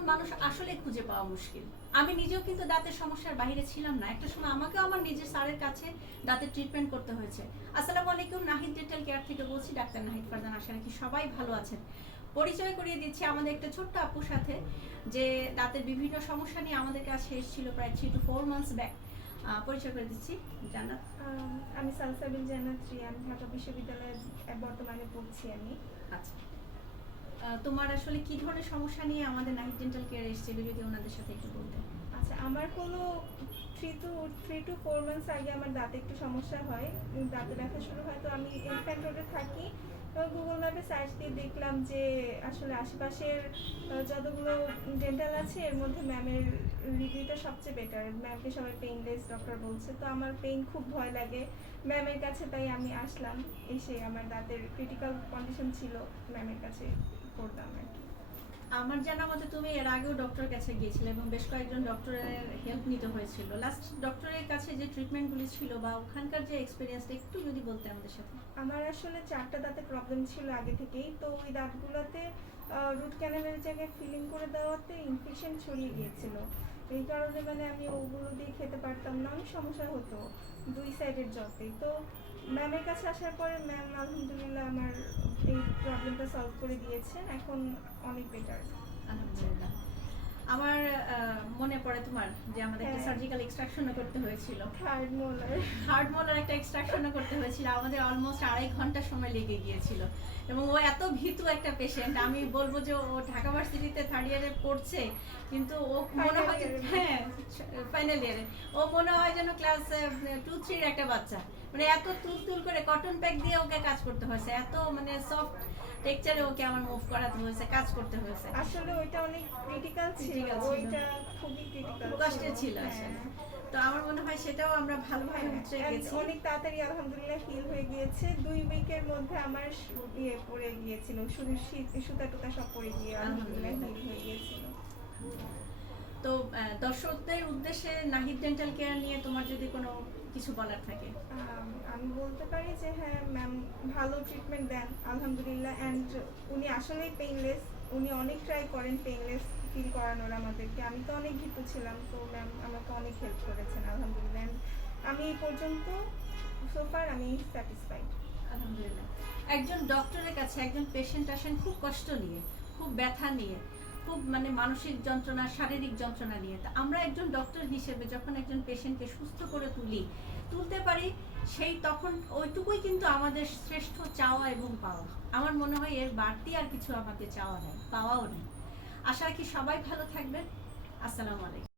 এমন মানুষ আসলে খুঁজে পাওয়া মুশকিল। আমি নিজেও কিন্তু দাঁতের সমস্যার বাইরে ছিলাম না। একটা সময় আমাকেও আমার নিজের স্যারের কাছে দাঁতের ট্রিটমেন্ট করতে হয়েছে। আসসালামু আলাইকুম নাহিদ ডেন্টাল কেয়ার থেকে বলছি ডাক্তার নাহিদ ফারজান আশা রাখি সবাই ভালো আছেন। পরিচয় করিয়ে দিচ্ছি আমাদের একটা ছোট্ট আপুর সাথে যে দাঁতের বিভিন্ন সমস্যা নিয়ে আমাদের কাছে এসেছিল প্রায় three two four months back পরিচয় করে দিচ্ছি জান্নাত। আম, সালসাবিন জান্নাত রিয়ান ঢাকা বিশ্ববিদ্যালয়ে বর্তমানে পড়ছি আমি। আচ্ছা। তোমার আসলে কি ধরনের সমস্যা নিয়ে আমাদের নাহিদ ডেন্টাল কেয়ার এসেছিল, যদি ওনাদের সাথে একটু বলতে? আচ্ছা আমার কোনো three two three two four months আগে আমার দাঁতে একটু সমস্যা হয়। দাঁতে ব্যথা শুরু হয়, তো আমি এলিফ্যান্ট রোডে থাকি। তো গুগল ম্যাপে সার্চ দিয়ে দেখলাম যে আসলে আশেপাশের যতগুলো ডেন্টাল আছে, এর মধ্যে ম্যামের রিভিউটা সবচেয়ে বেটার ম্যামকে সবাই পেইনলেস ডক্টর বলছে, তো আমার পেইন খুব ভয় লাগে। ম্যামের কাছে তাই আমি আসলাম, এসে আমার দাঁতের ক্রিটিক্যাল কন্ডিশন ছিল ম্যামের কাছে। করলাম আর কি। আমার জানা মতে তুমি এর আগেও ডক্টরের কাছে গিয়েছিলে এবং বেশ কয়েকজন ডক্টরের হেল্প নিতে হয়েছিল। লাস্ট ডক্টরের কাছে যে ট্রিটমেন্টগুলি ছিল বা ওখানকার যে এক্সপিরিয়েন্সটা একটু যদি বলতে আমাদের সাথে। আমার আসলে চারটা দাঁতে প্রবলেম ছিল আগে থেকেই। তো ওই দাঁতগুলোতে রুট ক্যানেলের জায়গায় ফিলিং করে দেওয়াতে ইনফেকশন ছড়িয়ে গিয়েছিল। এই কারণে মানে আমি ওগুলো দিয়ে খেতে পারতাম না। অনেক সমস্যা হতো দুই সাইডের যতেই তো ম্যামের কাছে আসার পরে ম্যাম আলহামদুলিল্লাহ আমার প্রবলেমটা সলভ করে দিয়েছেন এখন অনেক বেটার আলহামদুলিল্লাহ। আমার মনে পড়ে তোমার যে আমাদের একটা। সার্জিক্যাল এক্সট্রাকশনও করতে হয়েছিল। থার্ড মোলার হার্ড মোলার একটা এক্সট্রাকশনও করতে হয়েছিল। আমাদের অলমোস্ট আড়াই ঘণ্টা সময় লেগে গিয়েছিল। এবং ও এত ভীতু একটা পেশেন্ট আমি বলব যে ও ঢাকা ভার্সিটিতে থার্ড ইয়ারে পড়ছে কিন্তু ও মনে হয়। হ্যাঁ ফাইনাল ইয়ারে ও মনে হয় যেন ক্লাস টু থ্রির একটা বাচ্চা। মানে এত তুল তুল করে কটন প্যাক দিয়ে ওকে কাজ করতে হয়েছে এত মানে সফট টেক্সচারে ওকে আমার মুভ করাতে হয়েছে কাজ করতে হয়েছে। আসলে ওইটা অনেক ক্রিটিক্যাল ছিল ওইটা খুবই ক্রিটিক্যাল খুব কষ্টের ছিল আসলে। তো আমার মনে হয় সেটাও আমরা ভালোভাবে উতরে হ্যাঁ, গেছি। অনেক তাড়াতাড়ি আলহামদুলিল্লাহ হিল হয়ে গিয়েছে। দুই উইকের মধ্যে আমার ইয়ে পড়ে গিয়েছিল শুধু সুতা টুতা সব পড়ে গিয়ে আলহামদুলিল্লাহ হিল হয়ে গিয়েছিল। তো দর্শকদের উদ্দেশ্যে নাহিদ ডেন্টাল কেয়ার নিয়ে তোমার যদি কোনো কিছু বলার থাকে? আমি বলতে পারি যে হ্যাঁ ম্যাম ভালো ট্রিটমেন্ট দেন আলহামদুলিল্লাহ। অ্যান্ড উনি আসলেই পেইনলেস উনি অনেক ট্রাই করেন পেইনলেস ফিল করানোর আমাদেরকে। আমি তো অনেক ভীতু ছিলাম তো ম্যাম আমাকে অনেক হেল্প করেছেন আলহামদুলিল্লাহ। আমি এই পর্যন্ত সোফার আমি স্যাটিসফাইড আলহামদুলিল্লাহ। একজন ডক্টরের কাছে একজন পেশেন্ট আসেন খুব কষ্ট নিয়ে খুব ব্যথা নিয়ে। খুব মানে মানসিক যন্ত্রণা, শারীরিক যন্ত্রণা নিয়ে। তা আমরা একজন ডক্টর হিসেবে যখন একজন পেশেন্টকে সুস্থ করে তুলি, তুলতে পারি, সেই তখন ওইটুকুই কিন্তু আমাদের শ্রেষ্ঠ চাওয়া এবং পাওয়া। আমার মনে হয় এর বাড়তি আর কিছু আমাকে চাওয়া নেই, পাওয়াও নেই। আশা রাখি সবাই ভালো থাকবেন। আসসালামু আলাইকুম।